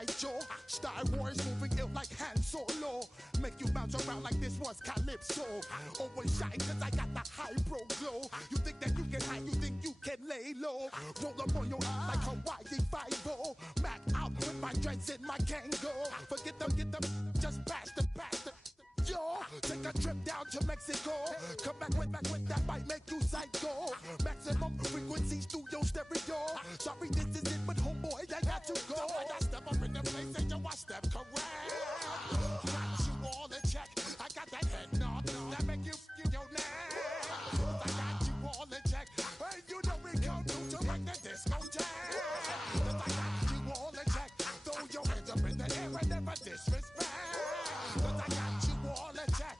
G.I. Joe. Star Wars moving ill like Han Solo. Make you bounce around like this was Calypso. Always shine cause I got the high pro glow. You think that you can hide, you think you can lay low. Roll up on your eye like Hawaii 5-0. Back out with my dreads in my Kango. Forget them, get them, just pass the. Yo, take a trip down to Mexico. Come back with that might make you psycho. Maximum frequencies through your stereo. Sorry, this is it, but homeboy, I got to go. I step up in the place and yo, I step correct. Got you all in check. I got that head knob that make you your neck. I got you all in check. Hey, you know we come through to rock the discotheque. I got you all in check. Throw your hands up in the air and never disrespect. I got you all in check.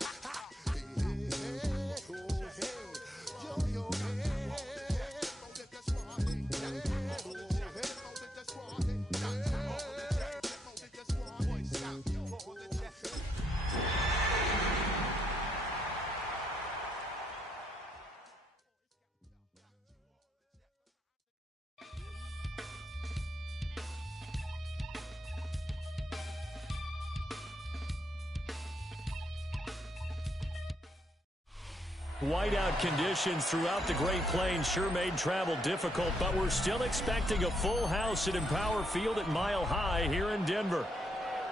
Whiteout conditions throughout the Great Plains sure made travel difficult, but we're still expecting a full house at Empower Field at Mile High here in Denver.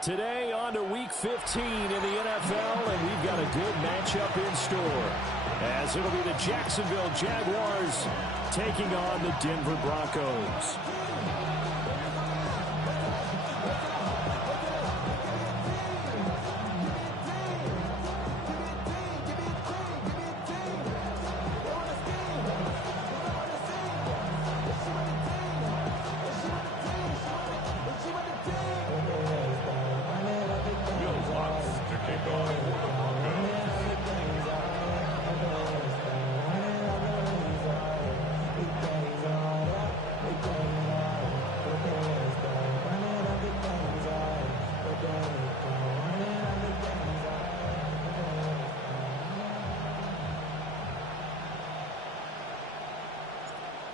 Today on to Week 15 in the NFL, and we've got a good matchup in store, as it'll be the Jacksonville Jaguars taking on the Denver Broncos.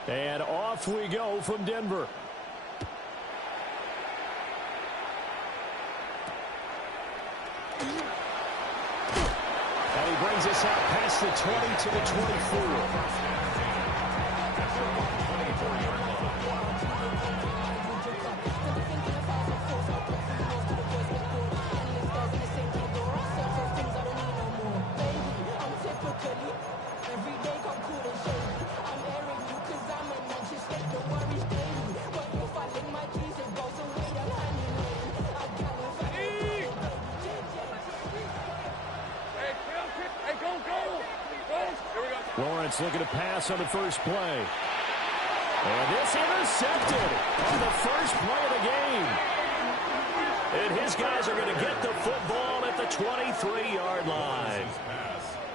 And off we go from Denver. And he brings us out past the 20 to the 24. Lawrence looking to pass on the first play. And this intercepted on the first play of the game. And his guys are going to get the football at the 23-yard line.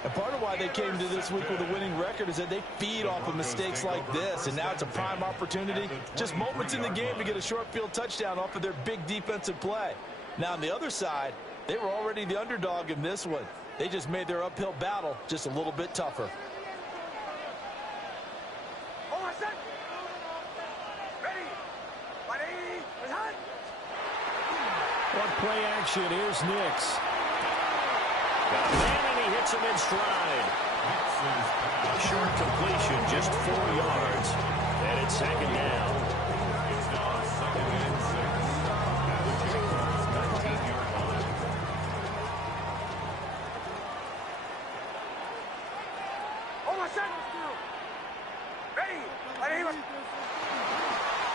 And part of why they came to this week with a winning record is that they feed off of mistakes like this. And now it's a prime opportunity. Just moments in the game to get a short field touchdown off of their big defensive play. Now on the other side, they were already the underdog in this one. They just made their uphill battle just a little bit tougher. On play action, here's Nix. Got a man, and he hits him in stride. Short completion, just 4 yards. And it's second down.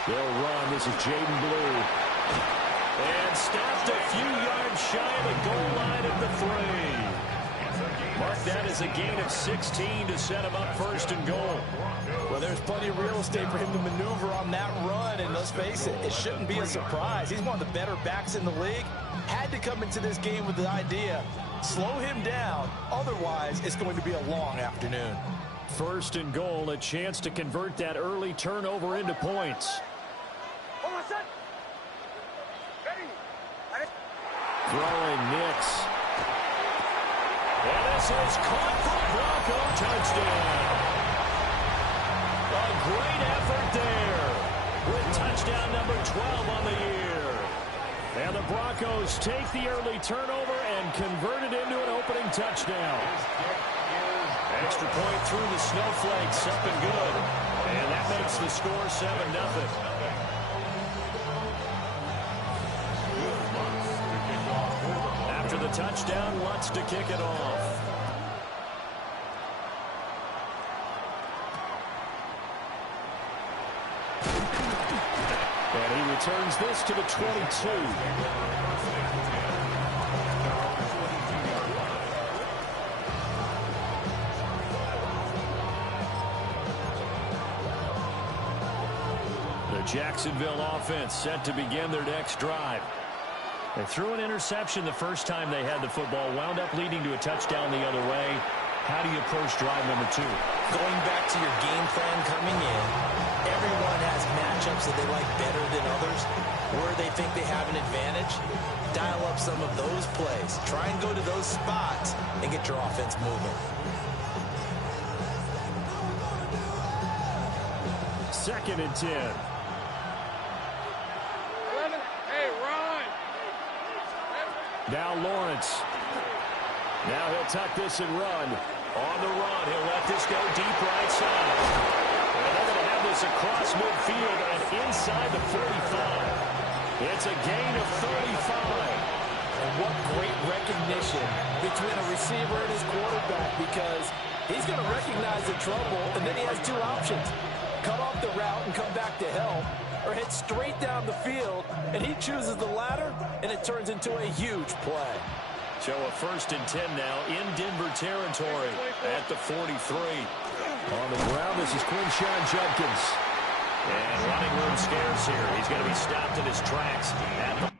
They'll run. This is Jaden Blue. And stopped a few yards shy of the goal line at the 3. Mark that as a gain of 16 to set him up first and goal. Well, there's plenty of real estate for him to maneuver on that run, and let's face it, it shouldn't be a surprise. He's one of the better backs in the league. Had to come into this game with the idea, slow him down, otherwise it's going to be a long afternoon. First and goal, a chance to convert that early turnover into points. Throwing Nix. And this is caught for a Bronco touchdown. A great effort there with touchdown number 12 on the year. Broncos take the early turnover and convert it into an opening touchdown. Extra point through the Snowflakes, up and good. And that makes the score 7-0. After the touchdown, Lutz to kick it off. And he returns this to the 22. The Jacksonville offense set to begin their next drive. They threw an interception the first time they had the football, wound up leading to a touchdown the other way. How do you approach drive number 2? Going back to your game plan coming in, everyone has matchups that they like better than others. Where they think they have an advantage, dial up some of those plays. Try and go to those spots and get your offense moving. Second and 10. Hey, Ron. Now Lawrence. Now he'll tuck this and run. On the run, he'll let this go deep right side. And they're going to have this across midfield and inside the 45. It's a gain of 35. And what great recognition between a receiver and his quarterback, because he's going to recognize the trouble, and then he has two options. Cut off the route and come back to help, or hit straight down the field, and he chooses the latter, and it turns into a huge play. So a 1st and 10 now in Denver territory at the 43. On the ground, this is Quinshon Judkins. And running room scarce here. He's going to be stopped in his tracks at the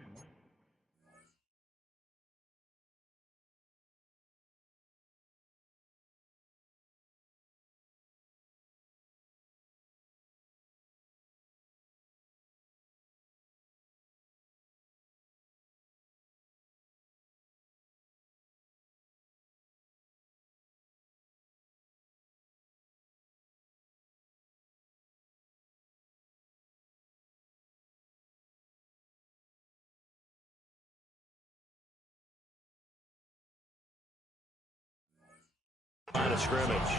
line of scrimmage.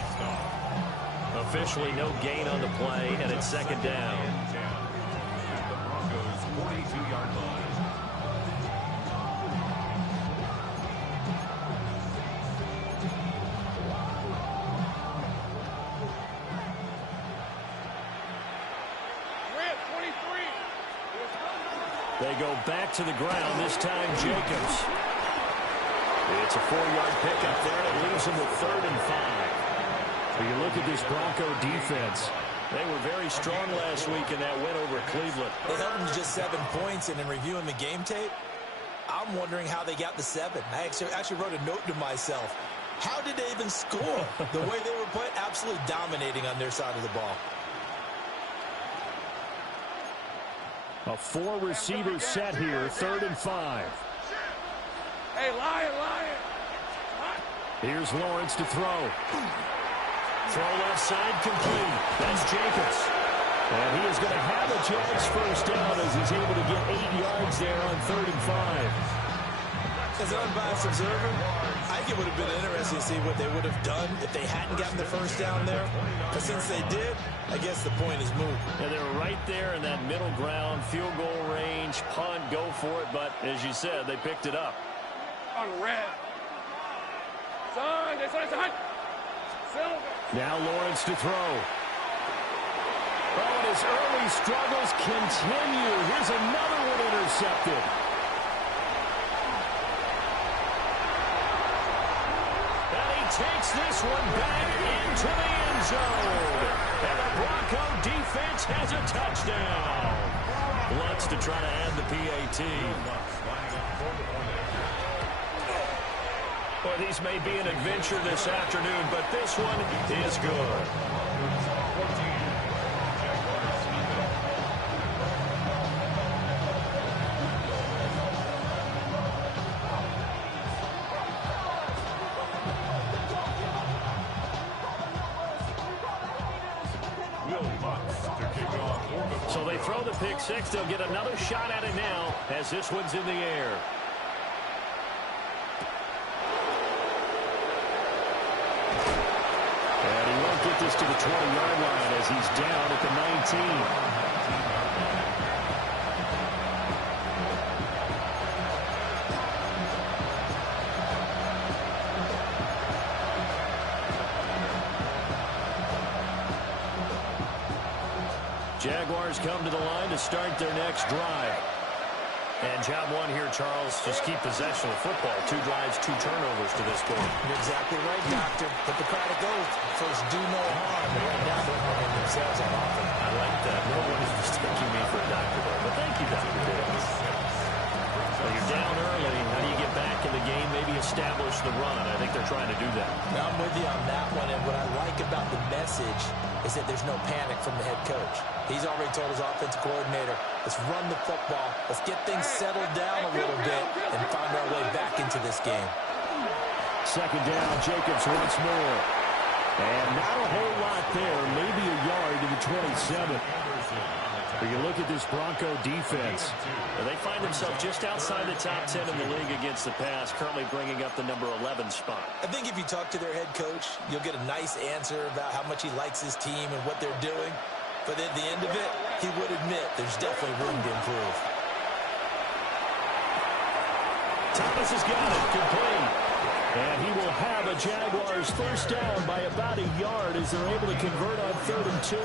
Officially no gain on the play, and it's second down. The Broncos' 42-yard line. Red 23. They go back to the ground, this time Jacobs. It's a 4-yard pickup there. It leaves them with 3rd and 5. When you look at this Bronco defense, they were very strong last week in that win over Cleveland. They held them to just 7 points, and in reviewing the game tape, I'm wondering how they got the 7. I actually wrote a note to myself. How did they even score? The way they were playing, absolutely dominating on their side of the ball. A 4-receiver set here, 3rd and 5. Hey, Lion. Here's Lawrence to throw. Throw left side complete. That's Jacobs. And he is going to have a Jags first down as he's able to get 8 yards there on 3rd and 5. As an unbiased observer, I think it would have been interesting to see what they would have done if they hadn't gotten the first down there. But since they did, I guess the point is moved. And they're right there in that middle ground, field goal range, punt, go for it. But as you said, they picked it up. On red. Son, it's a hunt. Silver. Now Lawrence to throw. Oh, and his early struggles continue. Here's another one intercepted. And he takes this one back into the end zone. And the Bronco defense has a touchdown. Lutz to try to add the PAT. Well, these may be an adventure this afternoon, but this one is good. So they throw the pick six. They'll get another shot at it now as this one's in the air. And he won't get this to the 20-yard line as he's down at the 19. Jaguars come to the line to start their next drive. And job one here, Charles, just keep possession of the football. 2 drives, 2 turnovers to this point. You're exactly right, Doctor. Hippocratic oath. First, do no harm. And right now, they're harming themselves on offense. I like that. No one is mistaking me for a doctor there. But thank you, Dr. Davis. Well, you're down early. How do you get back in the game? Maybe establish the run. I think they're trying to do that. Now, I'm with you on that one. And what I like about the message is that there's no panic from the head coach. He's already told his offensive coordinator, let's run the football, let's get things settled down a little bit and find our way back into this game. Second down, Jacobs once more. And not a whole lot there, maybe a yard to the 27. But you look at this Bronco defense. They find themselves just outside the top 10 in the league against the pass, currently bringing up the number 11 spot. I think if you talk to their head coach, you'll get a nice answer about how much he likes his team and what they're doing. But at the end of it, he would admit there's definitely room to improve. Thomas has got it, complete. And he will have a Jaguars first down by about a yard as they're able to convert on 3rd and 2.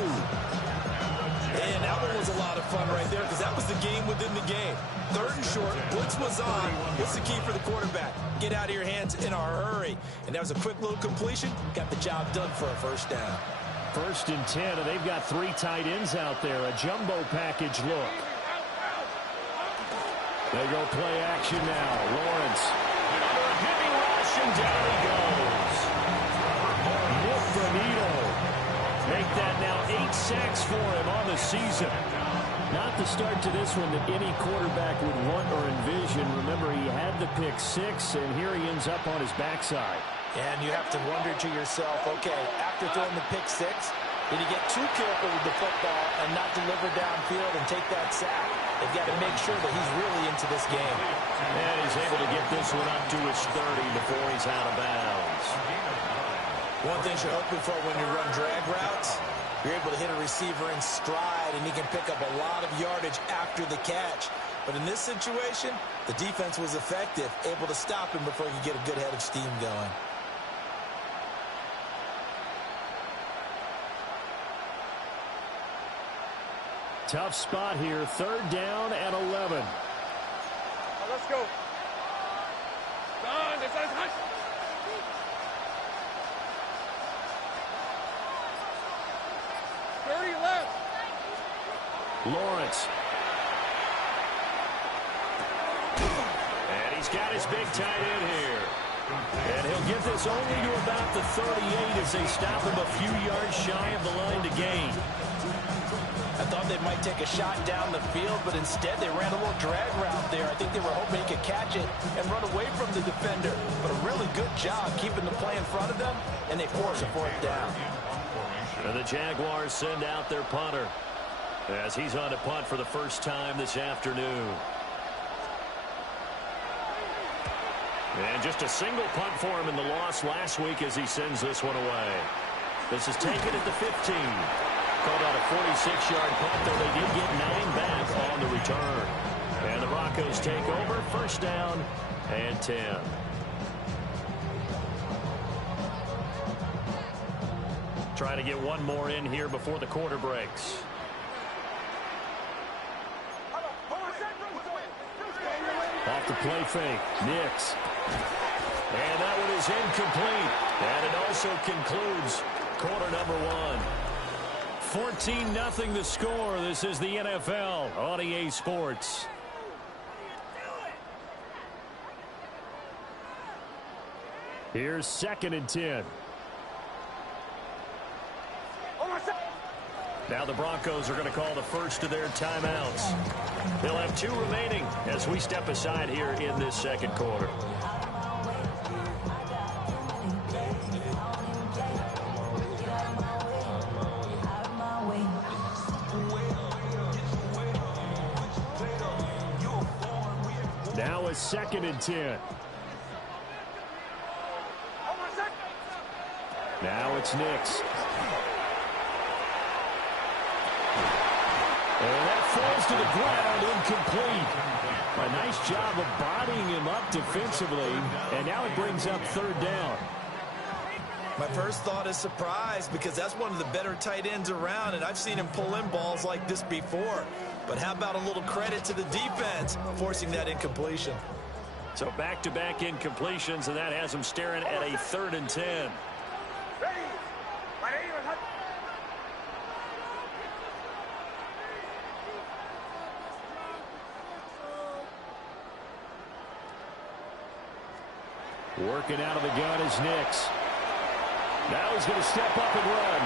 And that one was a lot of fun right there because that was the game within the game. 3rd and short, blitz was on. What's the key for the quarterback? Get out of your hands in a hurry. And that was a quick little completion. Got the job done for a first down. 1st and 10, and they've got 3 tight ends out there. A jumbo package look. They go play action now. Lawrence. Under a heavy rush, and down he goes. Nick Bonito. Make that now 8 sacks for him on the season. Not the start to this one that any quarterback would want or envision. Remember, he had the pick 6, and here he ends up on his backside. And you have to wonder to yourself, okay, after throwing the pick 6, did he get too careful with the football and not deliver downfield and take that sack? They've got to make sure that he's really into this game. And he's able to get this one up to his 30 before he's out of bounds. One thing you're hoping for when you run drag routes, you're able to hit a receiver in stride, and he can pick up a lot of yardage after the catch. But in this situation, the defense was effective, able to stop him before he could get a good head of steam going. Tough spot here. 3rd down and 11. Let's go. Done. 30 left. Lawrence. And he's got his big tight end here. And he'll get this only to about the 38 as they stop him a few yards shy of the line to gain. I thought they might take a shot down the field, but instead they ran a little drag route there. I think they were hoping he could catch it and run away from the defender. But a really good job keeping the play in front of them, and they force a 4th down. And the Jaguars send out their punter as he's on to punt for the first time this afternoon. And just a single punt for him in the loss last week as he sends this one away. This is taken at the 15. Called out a 46-yard punt, though they did get 9 back on the return. And the Broncos take over, first down and 10. Trying to get one more in here before the quarter breaks. Off the play fake, Nix. And that one is incomplete. And it also concludes quarter number 1. 14-0 the score. This is the NFL on EA Sports. Here's 2nd and 10. Now the Broncos are going to call the first of their timeouts. They'll have 2 remaining as we step aside here in this second quarter. Now a 2nd and 10. Now it's Nix. And that falls to the ground, incomplete. A nice job of bodying him up defensively, and now it brings up 3rd down. My first thought is surprise, because that's one of the better tight ends around, and I've seen him pull in balls like this before. But how about a little credit to the defense forcing that incompletion? So back-to-back incompletions, and that has him staring at a 3rd and 10. Working out of the gun is Nix. Now he's going to step up and run.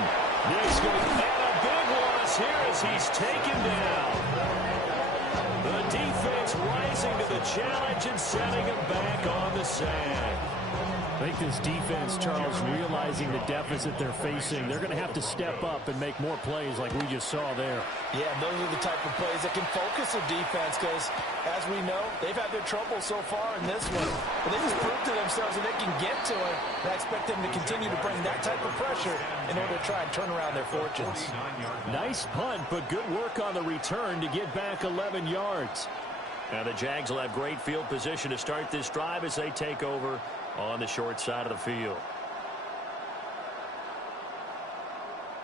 Nix going to get a big loss here as he's taken down. The defense rising to the challenge and setting him back on the sand. I think this defense, Charles, realizing the deficit they're facing, they're going to have to step up and make more plays like we just saw there. Yeah, those are the type of plays that can focus a defense because, as we know, they've had their trouble so far in this one. But they just proved to themselves that they can get to it. And I expect them to continue to bring that type of pressure in order to try and turn around their fortunes. Nice punt, but good work on the return to get back 11 yards. Now the Jags will have great field position to start this drive as they take over on the short side of the field.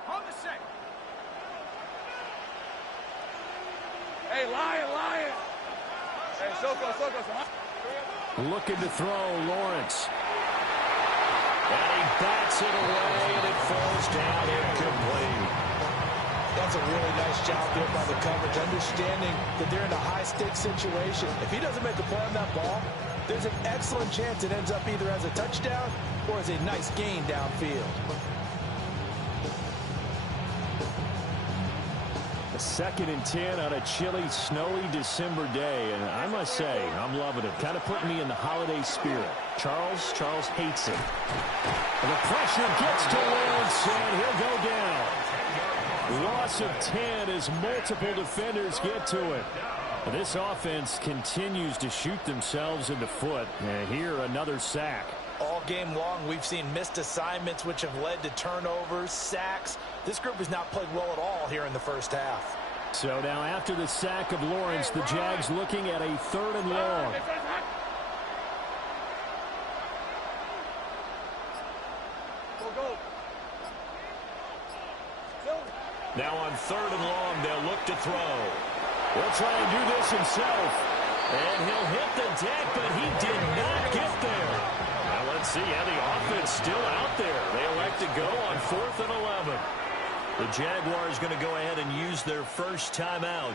On the set. Hey, Lion. Hey, Soko. Looking to throw, Lawrence. And he bats it away, and it falls down incomplete. That's a really nice job there by the coverage, understanding that they're in a high-stakes situation. If he doesn't make a play on that ball, there's an excellent chance it ends up either as a touchdown or as a nice gain downfield. A 2nd and 10 on a chilly, snowy December day, and I must say, I'm loving it. Kind of putting me in the holiday spirit. Charles hates it. And the pressure gets to Lawrence, and he'll go down. Loss of 10 as multiple defenders get to it. This offense continues to shoot themselves in the foot. And here, another sack. All game long, we've seen missed assignments, which have led to turnovers, sacks. This group has not played well at all here in the first half. So now after the sack of Lawrence, the Jags looking at a 3rd and long. Now on 3rd and long, they'll look to throw. He'll try and do this himself. And he'll hit the deck, but he did not get there. Now let's see how the offense still out there. They elect to go on 4th and 11. The Jaguars going to go ahead and use their first timeout.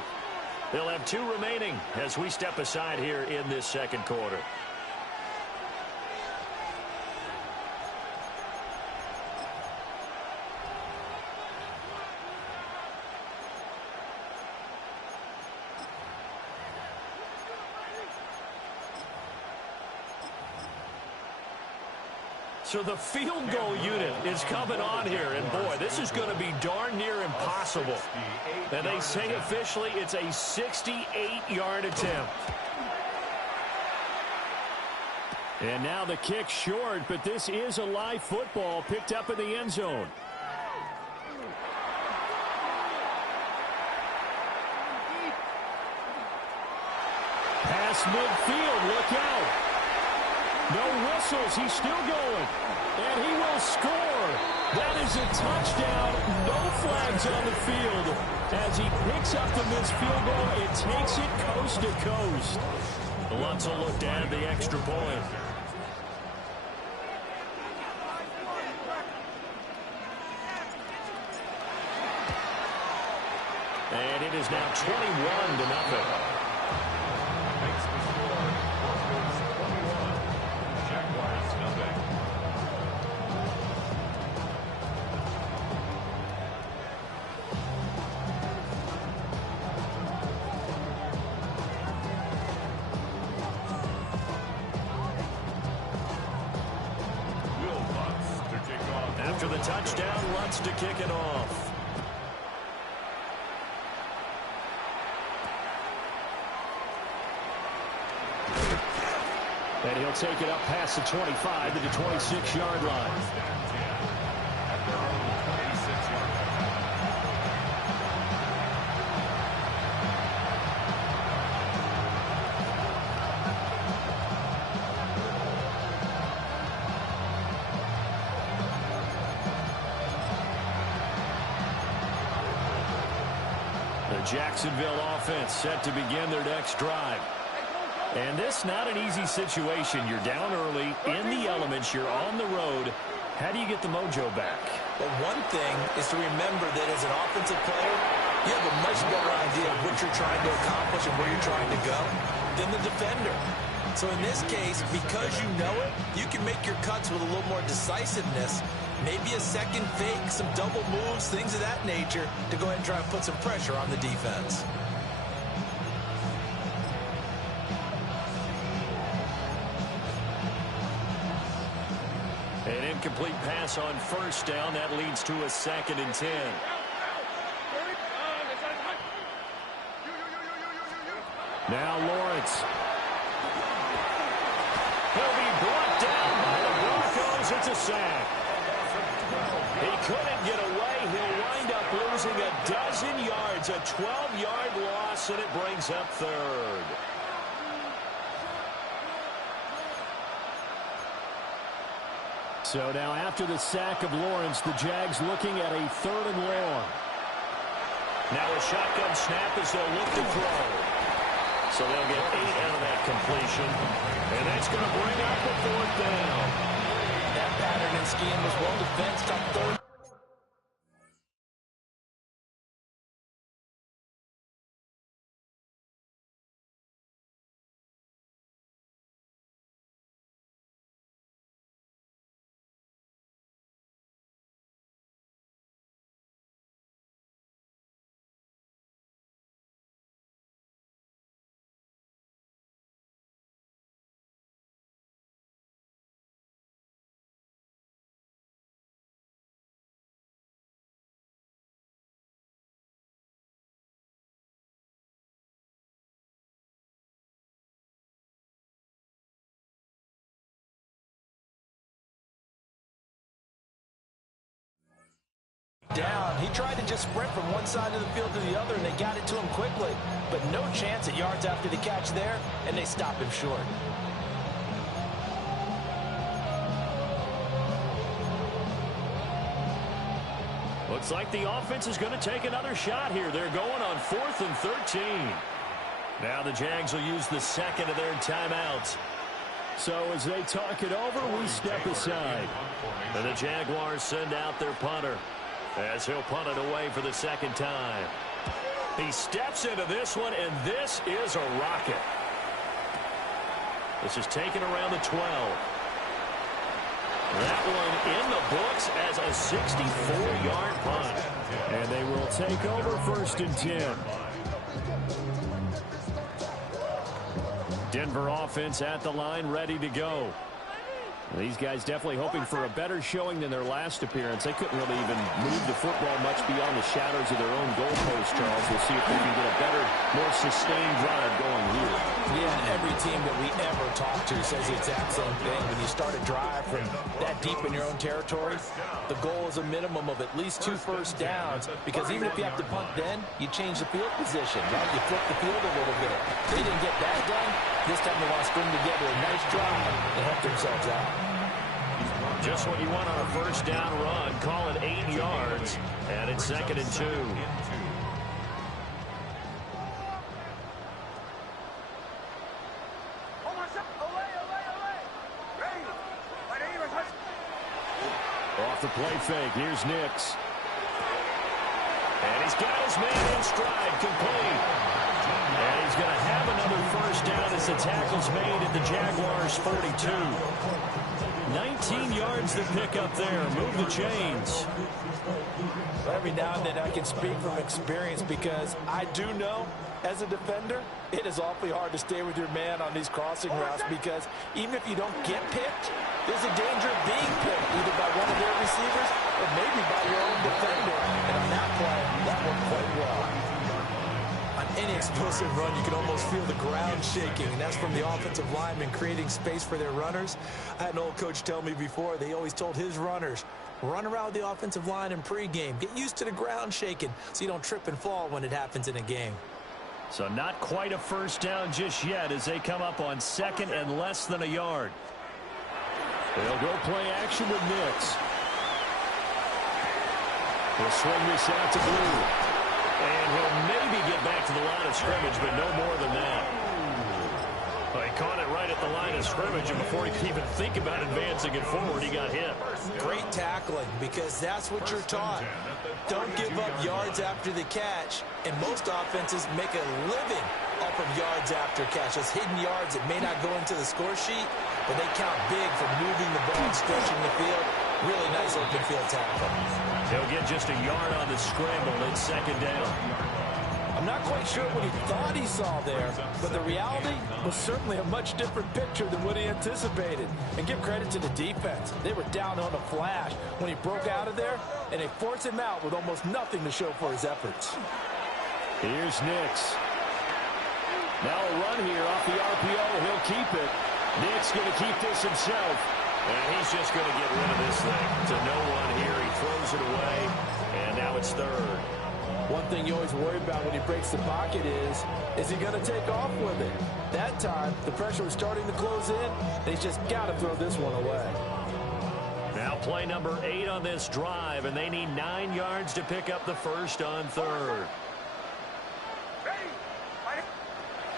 They'll have 2 remaining as we step aside here in this 2nd quarter. So the field goal unit is coming on here, and boy, this is going to be darn near impossible. And they say officially it's a 68-yard attempt. And now the kick short, but this is a live football picked up in the end zone. Pass midfield, look out. No whistles, he's still going. And he will score. That is a touchdown. No flags on the field. As he picks up the missed field goal, it takes it coast to coast. Lutz will look to add the extra point. And it is now 21-0. After the touchdown, Lutz to kick it off. And he'll take it up past the 25 to the 26-yard line. At their own 26-yard line. The Jacksonville offense set to begin their next drive. And this not an easy situation. You're down early, in the elements, you're on the road. How do you get the mojo back? Well, one thing is to remember that as an offensive player, you have a much better idea of what you're trying to accomplish and where you're trying to go than the defender. So in this case, because you know it, you can make your cuts with a little more decisiveness. Maybe a second fake, some double moves, things of that nature to go ahead and try and put some pressure on the defense. An incomplete pass on first down. That leads to a 2nd and 10. Now Lawrence. He'll be brought down by the Broncos. It's a sack. He couldn't get away. He'll wind up losing a dozen yards. A 12-yard loss, and it brings up 3rd. So now after the sack of Lawrence, the Jags looking at a 3rd and long. Now a shotgun snap as they'll look to throw. So they'll get 8 out of that completion. And that's going to bring up the 4th down. That pattern and scheme was well defensed on 3rd. Down. He tried to just sprint from one side of the field to the other, and they got it to him quickly. But no chance at yards after the catch there, and they stop him short. Looks like the offense is going to take another shot here. They're going on 4th and 13. Now the Jags will use the 2nd of their timeouts. So as they talk it over, we step aside. And the Jaguars send out their punter, as he'll punt it away for the 2nd time. He steps into this one, and this is a rocket. This is taken around the 12. That one in the books as a 64-yard punt. And they will take over 1st and 10. Denver offense at the line, ready to go. These guys definitely hoping for a better showing than their last appearance. They couldn't really even move the football much beyond the shadows of their own goalpost, Charles. We'll see if they can get a better, more sustained drive going here. Yeah, and every team that we ever talk to says the exact same thing. When you start a drive from that deep in your own territory, the goal is a minimum of at least 2 first downs, because even if you have to punt then, you change the field position, right? You flip the field a little bit. They didn't get that done. This time they want to string together a nice drive and help themselves out. Just what you want on a first down run. Call it 8 yards, and it's 2nd and 2. Off the play fake, here's Nix. And he's got his man in stride, complete. And he's going to have another first down as the tackle's made at the Jaguars' 42. 19 yards to pick up there. Move the chains. Every now and then I can speak from experience, because I do know as a defender it is awfully hard to stay with your man on these crossing routes, because even if you don't get picked, there's a danger of being picked either by one of their receivers or maybe by your own defender. And on that play, that worked quite well. On any explosive run, you can almost feel the ground shaking, and that's from the offensive linemen creating space for their runners. I had an old coach tell me before, they always told his runners, run around the offensive line in pregame. Get used to the ground shaking so you don't trip and fall when it happens in a game. So not quite a first down just yet as they come up on second and less than a yard. They'll go play action with Nix. He'll swing this out to Blue. And he'll maybe get back to the line of scrimmage, but no more than that. Well, he caught it right at the line of scrimmage, and before he could even think about advancing it forward, he got hit. Great tackling, because that's what you're taught. Don't give up yards after the catch, and most offenses make a living off of yards after catch. Those hidden yards that may not go into the score sheet, but they count big for moving the ball and stretching the field. Really nice open field tackle. He'll get just a yard on the scramble in second down. I'm not quite sure what he thought he saw there, but the reality was certainly a much different picture than what he anticipated. And give credit to the defense. They were down on a flash when he broke out of there, and they forced him out with almost nothing to show for his efforts. Here's Nix. Now a run here off the RPO. He'll keep it. Nix going to keep this himself. And he's just going to get rid of this thing to no one here. He throws it away, and now it's third. One thing you always worry about when he breaks the pocket is he going to take off with it? That time, the pressure was starting to close in, and he's just got to throw this one away. Now play number 8 on this drive, and they need 9 yards to pick up the first on third.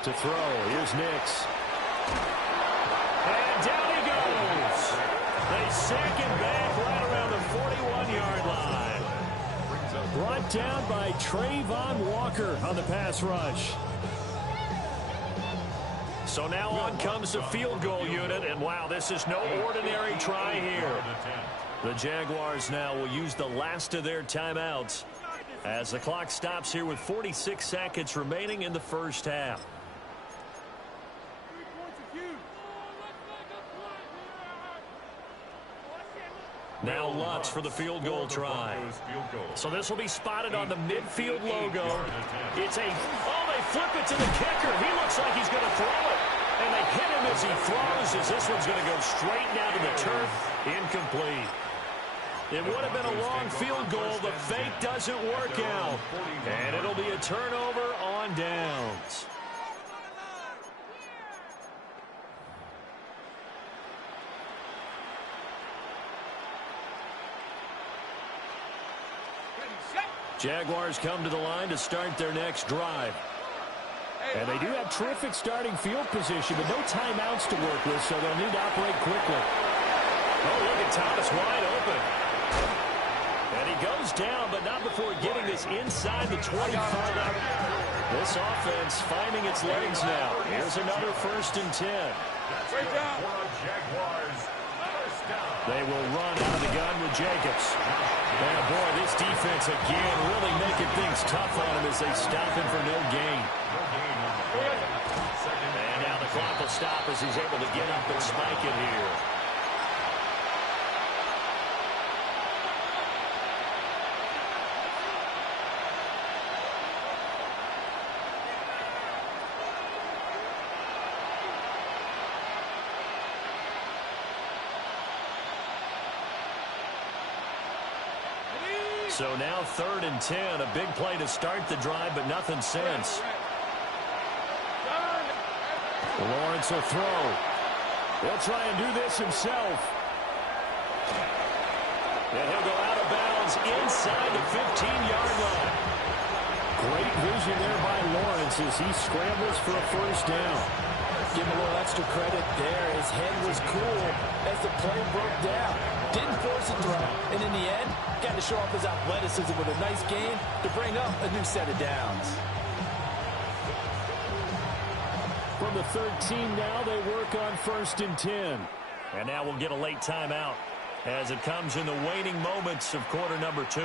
To throw, here's Nix. And down he goes. They sack him back right around the 41-yard line. Brought down by Trayvon Walker on the pass rush. So now on comes the field goal unit, and wow, this is no ordinary try here. The Jaguars now will use the last of their timeouts as the clock stops here with 46 seconds remaining in the first half. Now Lutz for the field goal try. So this will be spotted on the midfield logo. They flip it to the kicker. He looks like he's going to throw it. And they hit him as he throws, as this one's going to go straight down to the turf. Incomplete. It would have been a long field goal. The fake doesn't work out. And it'll be a turnover on downs. Jaguars come to the line to start their next drive. And they do have terrific starting field position, but no timeouts to work with, so they'll need to operate quickly. Oh, look at Thomas wide open. And he goes down, but not before getting this inside the 25. This offense finding its legs now. Here's another 1st and 10. They will run out of the gun with Jacobs. And boy, this defense again really making things tough on him as they stop him for no gain. And now the clock will stop as he's able to get up and spike it here. So now 3rd and 10, a big play to start the drive, but nothing since. Lawrence will throw. He'll try and do this himself. And he'll go out of bounds inside the 15-yard line. Great vision there by Lawrence as he scrambles for a first down. Give him a little extra credit there. His head was cool as the play broke down. Didn't force a throw, and in the end, got to show off his athleticism with a nice gain to bring up a new set of downs. From the 13 now, they work on 1st and 10. And now we'll get a late timeout as it comes in the waning moments of quarter number 2.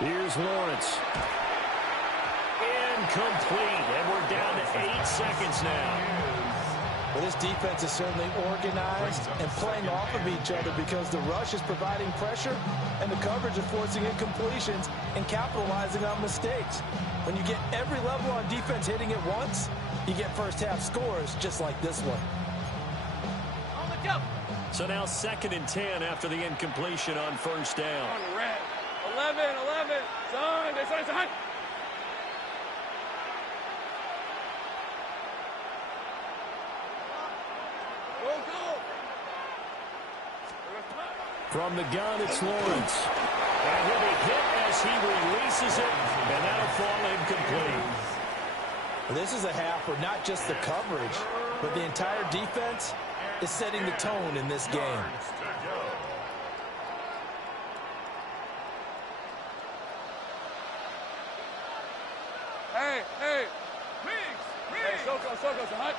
Here's Lawrence. incomplete, and we're down to 8 seconds now. Well, this defense is certainly organized and playing off of each other because the rush is providing pressure and the coverage is forcing incompletions and capitalizing on mistakes. When you get every level on defense hitting at once, you get first half scores just like this one. So now 2nd and 10 after the incompletion on first down. On red. 11. Son. From the gun, it's Lawrence. And he'll be hit as he releases it, and that'll fall incomplete. This is a half where not just the coverage, but the entire defense is setting the tone in this game. Hey. Hey, Soko, so hot.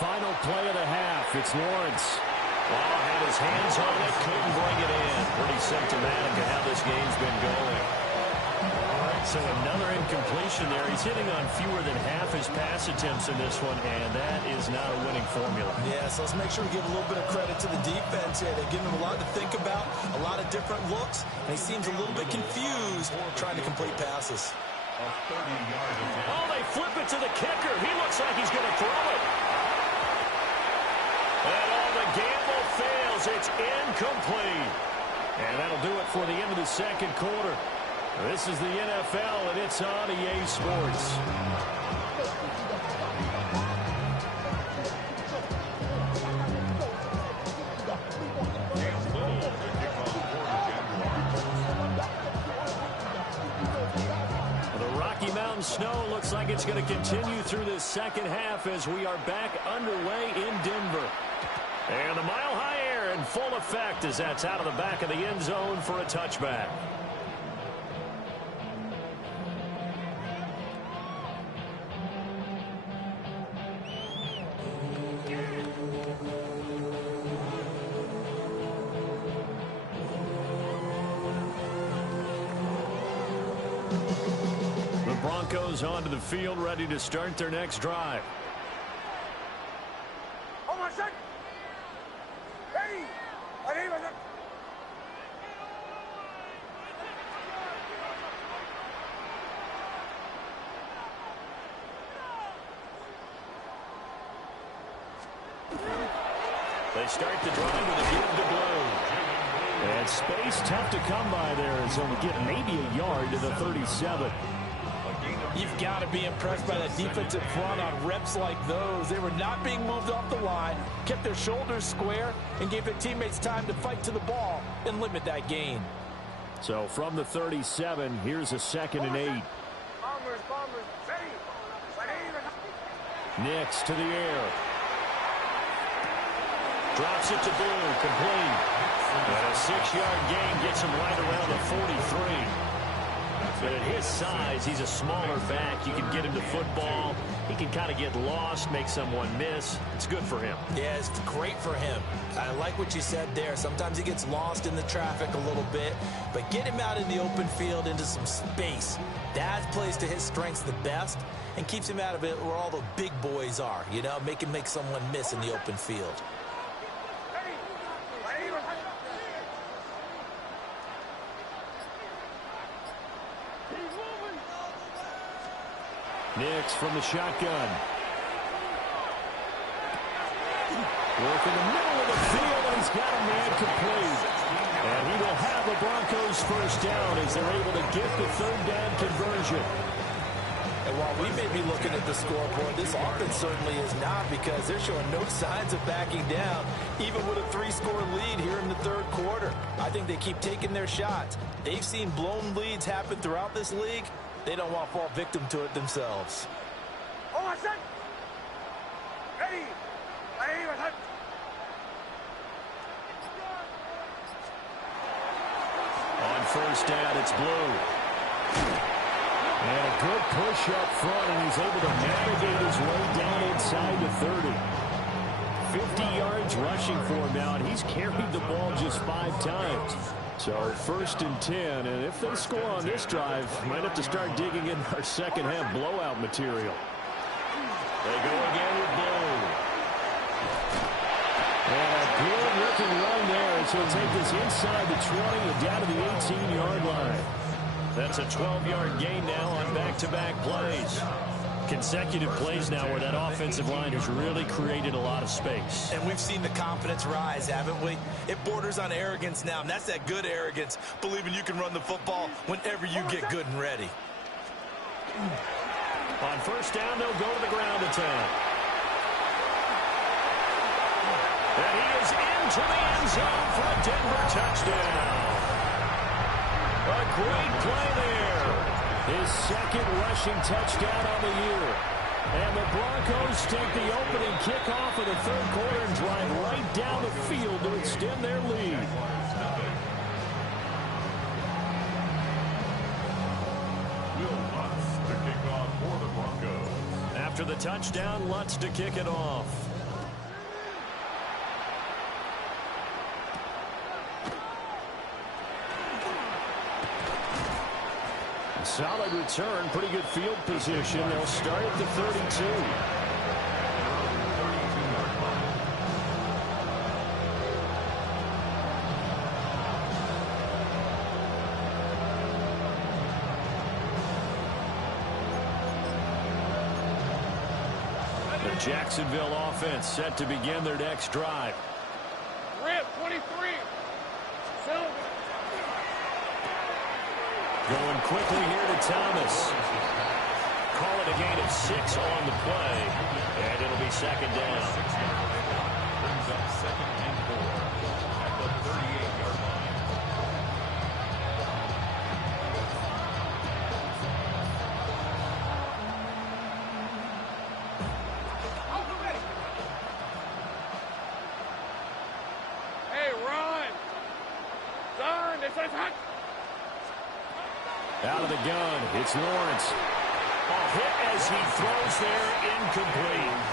Final play of the half. It's Lawrence. Had his hands on it, couldn't bring it in. Pretty symptomatic of how this game's been going. So another incompletion there. He's hitting on fewer than half his pass attempts in this one, and that is not a winning formula. Yeah, so let's make sure we give a little bit of credit to the defense here. They're giving him a lot to think about, a lot of different looks, and he seems a little bit confused trying to complete passes. They flip it to the kicker. He looks like he's going to throw it. And the gamble fails. It's incomplete. And that'll do it for the end of the second quarter. This is the NFL, and it's on EA Sports. The Rocky Mountain snow looks like it's going to continue through this second half as we are back underway in Denver. And the Mile High Air in full effect as that's out of the back of the end zone for a touchback. The Broncos onto the field, ready to start their next drive. They start the drive with a give to Blue. And space tough to come by there as they'll get maybe a yard to the 37. You've got to be impressed by that defensive front on reps like those. They were not being moved off the line, kept their shoulders square, and gave their teammates time to fight to the ball and limit that gain. So from the 37, here's a 2nd and 8. Nix to the air. Drops it to Blue, complete. And a 6-yard gain gets him right around the 43. But at his size, he's a smaller back. You can get him to football. He can kind of get lost, make someone miss. It's good for him. Yeah, it's great for him. I like what you said there. Sometimes he gets lost in the traffic a little bit, but get him out in the open field into some space. That plays to his strengths the best and keeps him out of it where all the big boys are, you know, make him make someone miss in the open field. Nix from the shotgun. Work in the middle of the field, and he's got a man complete. And he will have the Broncos first down as they're able to get the third down conversion. And while we may be looking at the scoreboard, this offense certainly is not, because they're showing no signs of backing down, even with a 3-score lead here in the third quarter. I think they keep taking their shots. They've seen blown leads happen throughout this league. They don't want to fall victim to it themselves. On first down, it's Blue. And a good push up front, and he's able to navigate his way down inside the 30. 50 yards rushing for him now, and he's carried the ball just 5 times. So 1st and 10, and if they score on this drive, might have to start digging in our second half blowout material. They go again with Blue. And a good-looking run there, so he'll take this inside the 20 and down to the 18-yard line. That's a 12-yard gain now on back-to-back plays. Consecutive plays now where that offensive line has really created a lot of space. And we've seen the confidence rise, haven't we? It borders on arrogance now, and that's that good arrogance, believing you can run the football whenever you get good and ready. On 1st down, they'll go to the ground attack. And he is into the end zone for a Denver touchdown. A great play there. His 2nd rushing touchdown on the year. And the Broncos take the opening kickoff of the 3rd quarter and drive right down the field to extend their lead. Will Lutz to kick off for the Broncos. After the touchdown, Lutz to kick it off. Solid return, pretty good field position. They'll start at the 32. The Jacksonville offense set to begin their next drive. Rip, 23. Silver. Going quickly here to Thomas. Call it a gain of 6 on the play. And it'll be 2nd down. Brings up 2nd and 4 at the 38-yard line. Hey, run. Turn. This is hot. Out of the gun, it's Lawrence. A hit as he throws there, incomplete.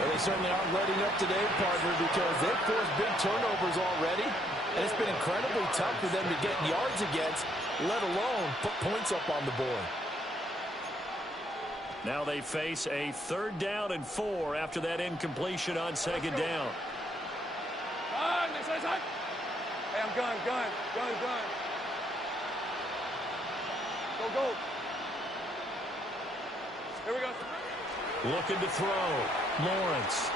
Well, they certainly aren't letting up today, partner, because they've forced big turnovers already, and it's been incredibly tough for them to get yards against, let alone put points up on the board. Now they face a 3rd down and 4 after that incompletion on 2nd down. Gun. This is hot. Hey, I'm gun. Go. Here we go. Looking to throw. Lawrence.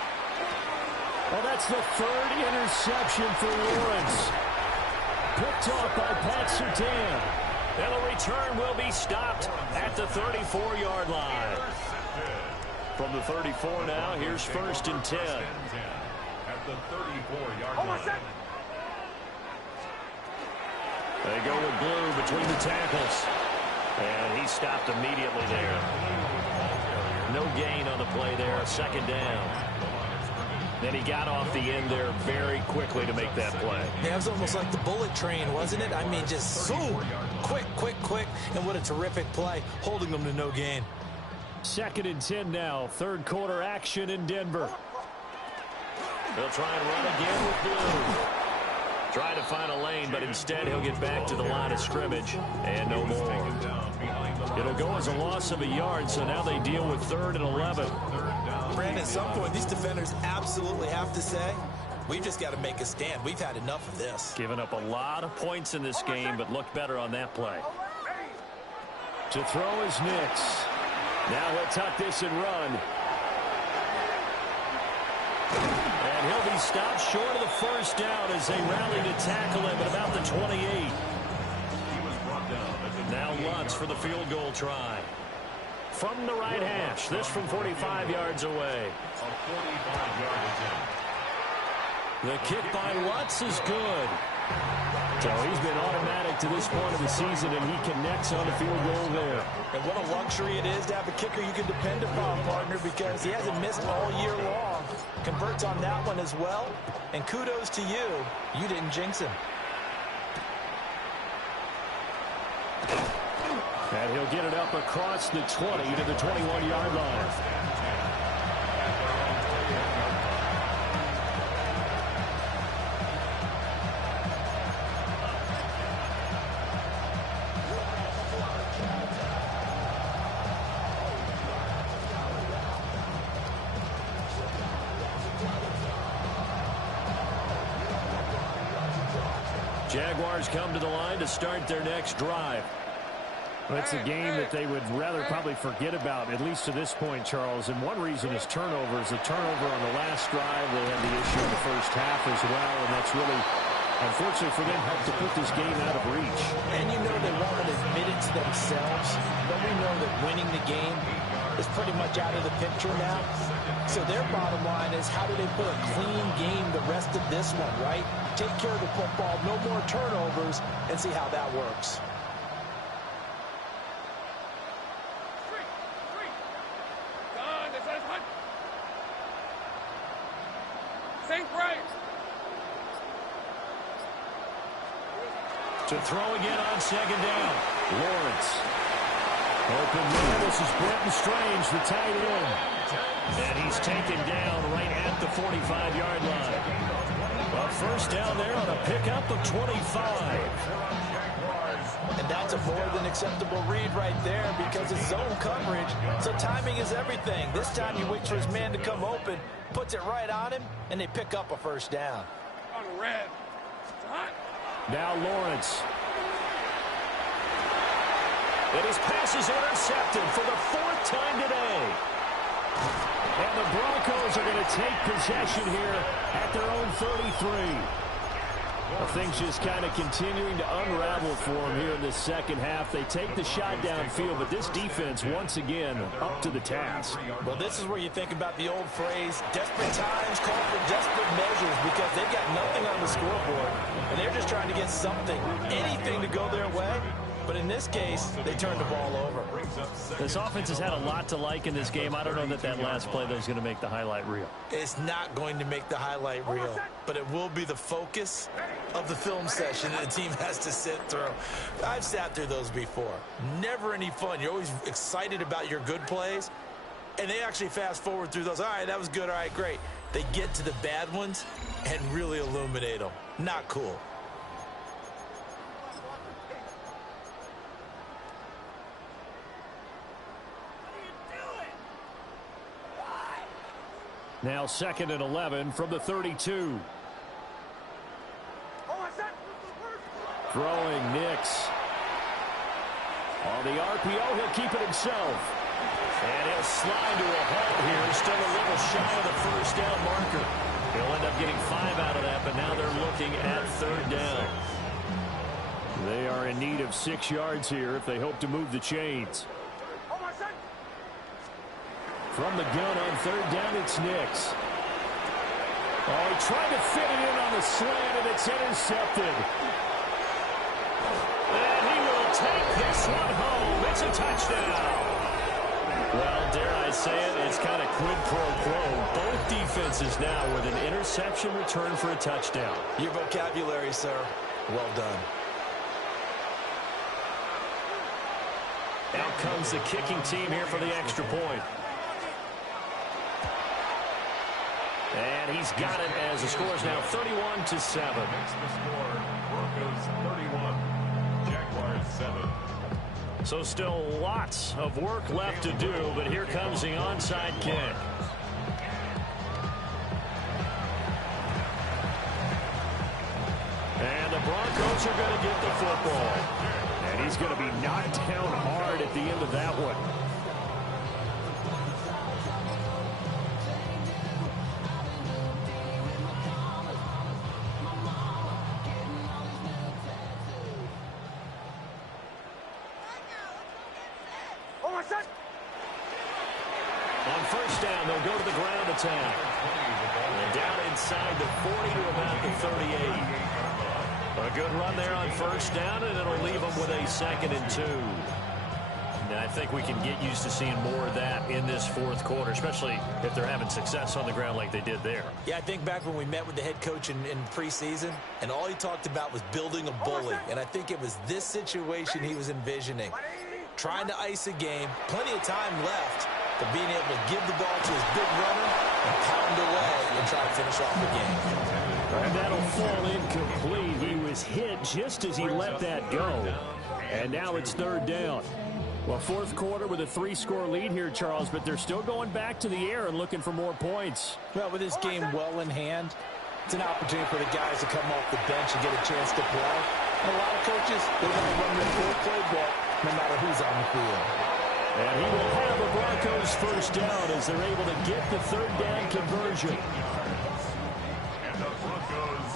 Oh, that's the 3rd interception for Lawrence. Picked off by Pat Surtain. And the return will be stopped at the 34-yard line. From the 34 now, here's 1st and 10. At the 34-yard line. They go with Blue between the tackles. And he stopped immediately there. No gain on the play there, 2nd down. Then he got off the end there very quickly to make that play. Yeah, it was almost like the bullet train, wasn't it? I mean, just so quick. And what a terrific play, holding them to no gain. 2nd and 10 now, 3rd quarter action in Denver. They'll try and run again with Blue. Try to find a lane, but instead he'll get back to the line of scrimmage and no more. It'll go as a loss of a yard, so now they deal with 3rd and 11. Brandon, at some point, these defenders absolutely have to say, we've just got to make a stand. We've had enough of this. Given up a lot of points in this game, but looked better on that play. To throw is Nix. Now he'll tuck this and run. And he'll be stopped short of the 1st down as they rally to tackle him at about the 28. Now Lutz for the field goal try. From the right hash, this from 45 yards away. The kick by Lutz is good. So he's been automatic to this point of the season, and he connects on the field goal there. And what a luxury it is to have a kicker you can depend upon, partner, because he hasn't missed all year long. Converts on that one as well. And kudos to you. You didn't jinx him. And he'll get it up across the 20 to the 21-yard line. Jaguars come to the line to start their next drive. Well, it's a game that they would rather probably forget about, at least to this point, Charles. And one reason is turnovers. A turnover on the last drive. They had the issue in the first half as well, and that's really, unfortunately for them, helped to put this game out of reach. And you know they won't admit it to themselves, but we know that winning the game is pretty much out of the picture now. So their bottom line is, how do they put a clean game the rest of this one, right? Take care of the football, no more turnovers, and see how that works. To throw again on second down. Lawrence. Open man. This is Brenton Strange, the tight end. And he's taken down right at the 45-yard line. A first down there on a pickup of 25. And that's a more than acceptable read right there because it's zone coverage, so timing is everything. This time you wait for his man to come open, puts it right on him, and they pick up a first down. On the red. It's hot. Now Lawrence. And his pass is intercepted for the fourth time today. And the Broncos are going to take possession here at their own 33. Well, things just kind of continuing to unravel for them here in the second half. They take the shot downfield, but this defense, once again, up to the task. Well, this is where you think about the old phrase, desperate times call for desperate measures, because they've got nothing on the scoreboard, and they're just trying to get something, anything to go their way. But in this case, they turned the ball over. This offense has had a lot to like in this game. I don't know that last play that is going to make the highlight reel. It's not going to make the highlight reel, but it will be the focus of the film session that the team has to sit through. I've sat through those before. Never any fun. You're always excited about your good plays, and they actually fast forward through those. All right, that was good. All right, great. They get to the bad ones and really illuminate them. Not cool. Now 2nd and 11 from the 32. Throwing Nix. On the RPO, he'll keep it himself. And he'll slide to a halt here. Still a little shy of the first down marker. He'll end up getting 5 out of that, but now they're looking at 3rd down. They are in need of 6 yards here if they hope to move the chains. From the gun on 3rd down, it's Nix. Oh, he tried to fit it in on the slant, and it's intercepted. And he will take this one home. It's a touchdown. Well, dare I say it, it's kind of quid pro quo. Both defenses now with an interception return for a touchdown. Your vocabulary, sir. Well done. Out comes the kicking team here for the extra point. And he's got it as the score is now 31-7. Makes the score Broncos 31, Jaguars 7. So still lots of work left to do, but here comes the onside kick. And the Broncos are going to get the football. And he's going to be knocked down hard at the end of that one. On 1st down, they'll go to the ground attack. And down inside the 40 to about the 38. A good run there on 1st down, and it'll leave them with a 2nd and 2. And I think we can get used to seeing more of that in this 4th quarter, especially if they're having success on the ground like they did there. Yeah, I think back when we met with the head coach in preseason, and all he talked about was building a bully. And I think it was this situation he was envisioning. Trying to ice a game, plenty of time left, but being able to give the ball to his big runner and pound away and try to finish off the game. And that'll fall incomplete. He was hit just as he let that go. And now it's 3rd down. Well, 4th quarter with a 3-score lead here, Charles, but they're still going back to the air and looking for more points. Well, with this game well in hand, It's an opportunity for the guys to come off the bench and get a chance to play. And a lot of coaches, they want to run their full playbook no matter who's on the field. And he will have a Broncos first down as they're able to get the third down conversion. And the Broncos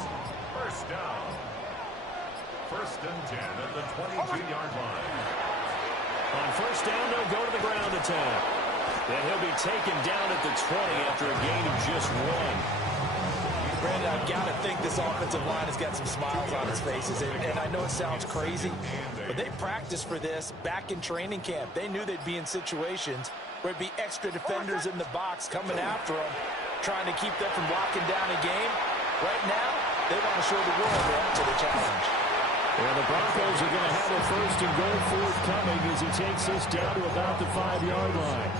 first down. First and 10 at the 22-yard line. On first down, they'll go to the ground attack. And he'll be taken down at the 20 after a gain of just 1. Brandon, I've got to think this offensive line has got some smiles on its faces. And I know it sounds crazy, but they practiced for this back in training camp. They knew they'd be in situations where it'd be extra defenders in the box coming after them, trying to keep them from locking down a game. Right now, they want to show the world they're up to the challenge. And the Broncos are going to have a first and goal forthcoming as he takes this down to about the 5-yard line.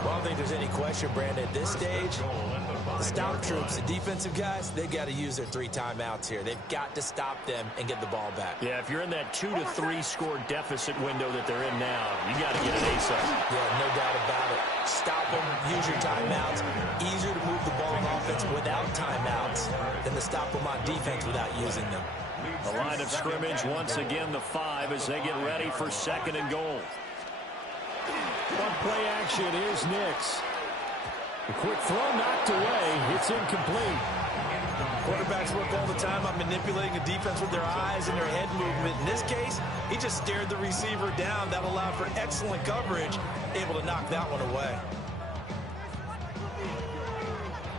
Well, I don't think there's any question, Brandon, at this stage, the stop troops, the defensive guys, they've got to use their 3 timeouts here. They've got to stop them and get the ball back. Yeah, if you're in that 2 to 3 score deficit window that they're in now, you got to get an ace up. Yeah, no doubt about it. Stop them, use your timeouts. Easier to move the ball on offense without timeouts than to stop them on defense without using them. The line of scrimmage, once again, the 5 as they get ready for second and goal. One play action, here's Nix. A quick throw knocked away. It's incomplete. Quarterbacks work all the time on manipulating a defense with their eyes and their head movement. In this case, he just stared the receiver down. That allowed for excellent coverage, able to knock that one away.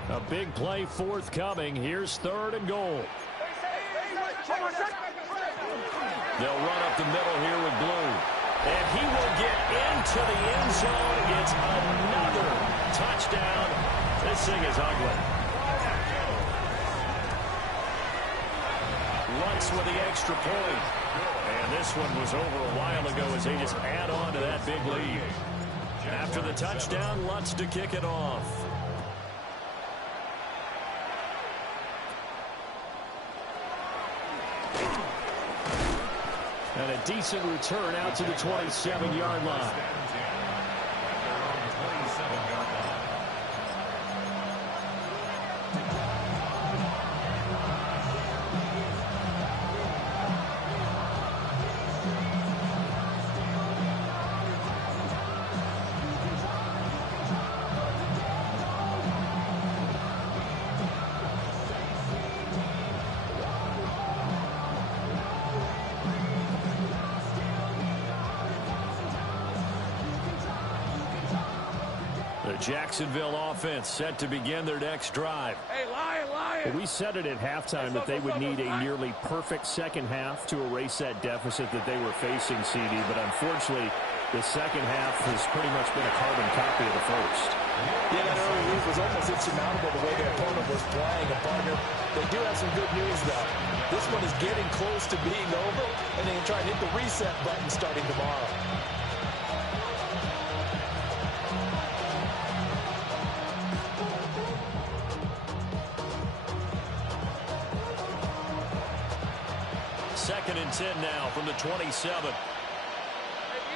A big play forthcoming. Here's third and goal. They'll run up the middle here with Blue. And he will get into the end zone. It's another touchdown. This thing is ugly. Lutz with the extra point. And this one was over a while ago as they just add on to that big lead. After the touchdown, Lutz to kick it off. And a decent return out to the 27-yard line. Jacksonville offense set to begin their next drive. Hey, Lion! We said it at halftime that they would need a nearly perfect second half to erase that deficit that they were facing, CD. But unfortunately, the second half has pretty much been a carbon copy of the first. Yeah, that early lead was almost insurmountable the way their opponent was playing. A partner, they do have some good news, though. This one is getting close to being over, and they can try and hit the reset button starting tomorrow. Second and 10 now from the 27. Hey,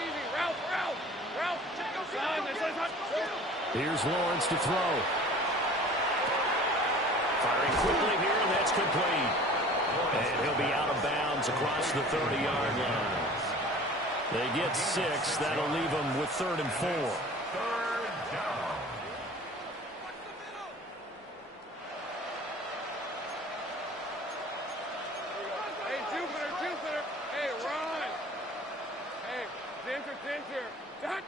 easy. Ralph! Here's Lawrence to throw. Firing quickly here, and that's complete. And he'll be out of bounds across the 30-yard line. They get 6. That'll leave them with 3rd and 4. Third down. Hey, Jupiter. Hey, Ron. Hey, Dinter. Hurt.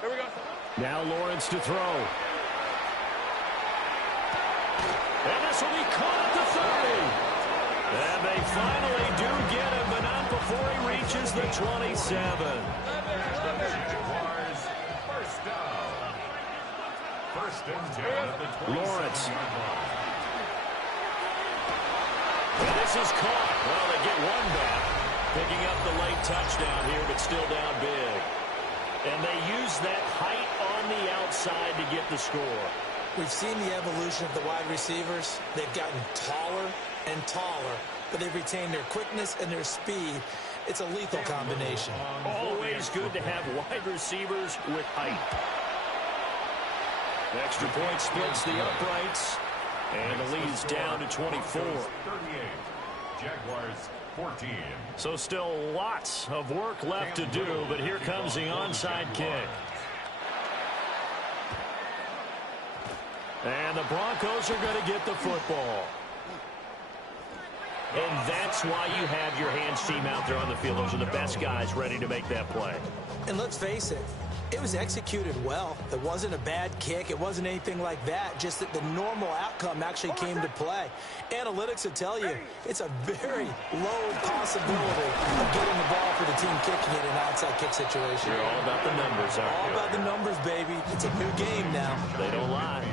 Here we go. Now Lawrence to throw. And this will be caught at the 30. And they finally do get him, but not before he reaches the 27. Jaguars, first down. First and 10 at the 27. Lawrence. And this is caught. Well, they get one back. Picking up the late touchdown here, but still down big. And they use that height on the outside to get the score. We've seen the evolution of the wide receivers. They've gotten taller and taller, but they've retained their quickness and their speed. It's a lethal combination. Always good to have wide receivers with height. The extra point splits the uprights, and the lead is down to 24. 38. Jaguars 14. So still lots of work left to do, but here comes the onside kick. And the Broncos are going to get the football. And that's why you have your hands team out there on the field. Those are the best guys ready to make that play. And let's face it, it was executed well. It wasn't a bad kick. It wasn't anything like that. Just that the normal outcome actually came to play. Analytics will tell you it's a very low possibility of getting the ball for the team kicking it in an outside kick situation. You're all about the numbers, aren't you? All about the numbers, baby. It's a new game now. They don't lie.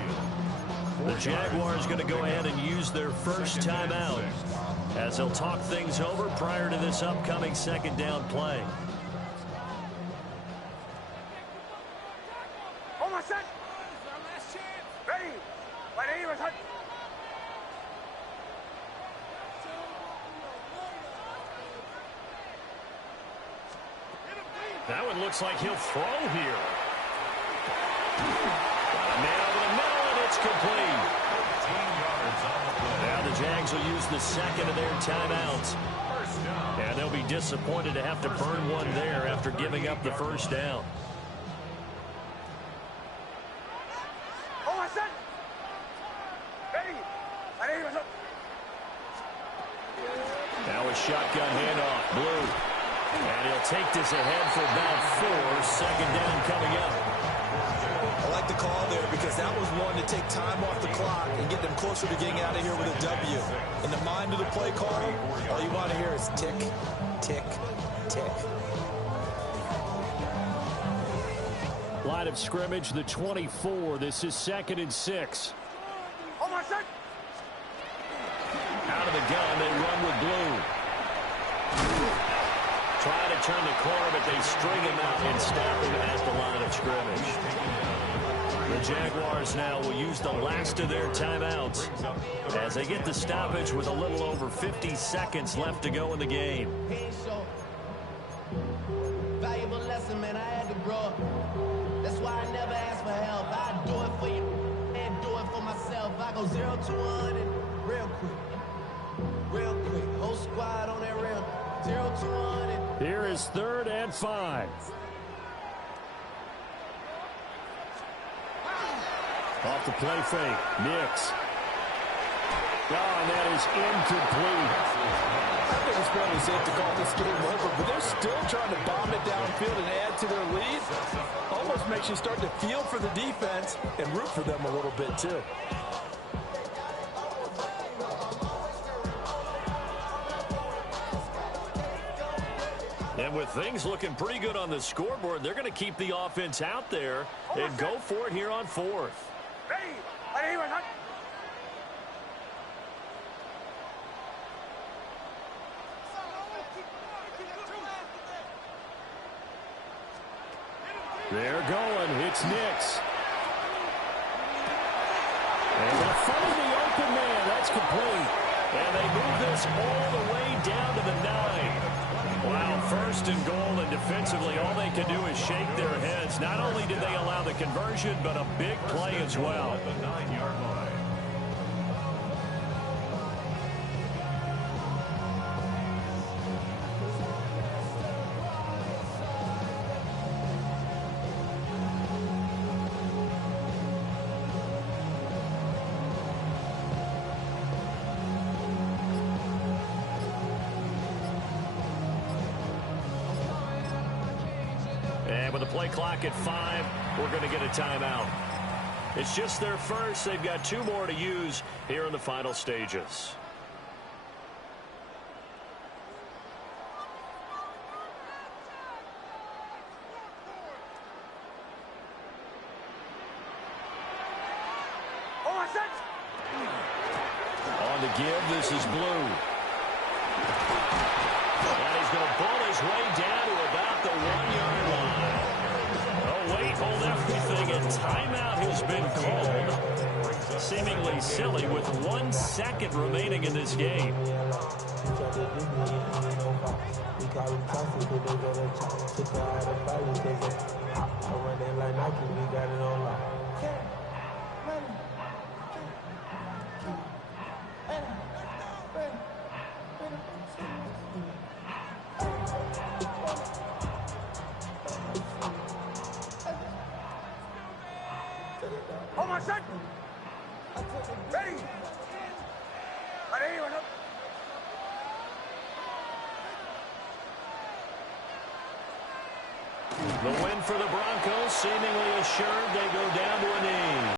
The Jaguars going to go ahead and use their first timeout as they'll talk things over prior to this upcoming second down play. That one looks like he'll throw here. Nailed in the middle, and it's complete. Now the Jags will use the second of their timeouts. And they'll be disappointed to have to burn one there after giving up the first down. Now a shotgun handoff, Blue. And he'll take this ahead for about 4. Second down coming up. I like the call there because that was one to take time off the clock and get them closer to getting out of here with a W. In the mind of the play caller, all you want to hear is tick, tick, tick. Line of scrimmage, the 24. This is 2nd and 6. Out of the gun, they run with Blue. Try to turn the corner, but they string him out and stop him at the line of scrimmage. The Jaguars now will use the last of their timeouts as they get the stoppage with a little over 50 seconds left to go in the game. Valuable lesson, man. I had to grow up. That's why I never ask for help. I do it for you and do it for myself. I go 0 to 100 real quick. Real quick. Whole squad on that rail. 0 to 100. Here is 3rd and 5. Off the play fake. Nix. Oh, and that is incomplete. I think it's probably safe to call this game over, but they're still trying to bomb it downfield and add to their lead. Almost makes you start to feel for the defense and root for them a little bit, too. And with things looking pretty good on the scoreboard, they're going to keep the offense out there and go for it here on 4th. They're going. It's Nix. And they're finding the open man. That's complete. And they move this all the way down to the 9. Wow, 1st and goal, and defensively all they can do is shake their heads. Not only did they allow the conversion, but a big play as well. At the 9-yard line. And with the play clock at 5, we're going to get a timeout. It's just their first. They've got 2 more to use here in the final stages. On the give, this is Blue. And he's going to pull his way down to about the 1-yard line. Oh, wait, hold everything. A timeout has been called. Seemingly silly with 1 second remaining in this game. call them toxic, cause they go to chop. Took her out of fire, cause I run that like Nike, we got it on lock. Hold on, son. Ready. The win for the Broncos, seemingly assured they go down to a knee.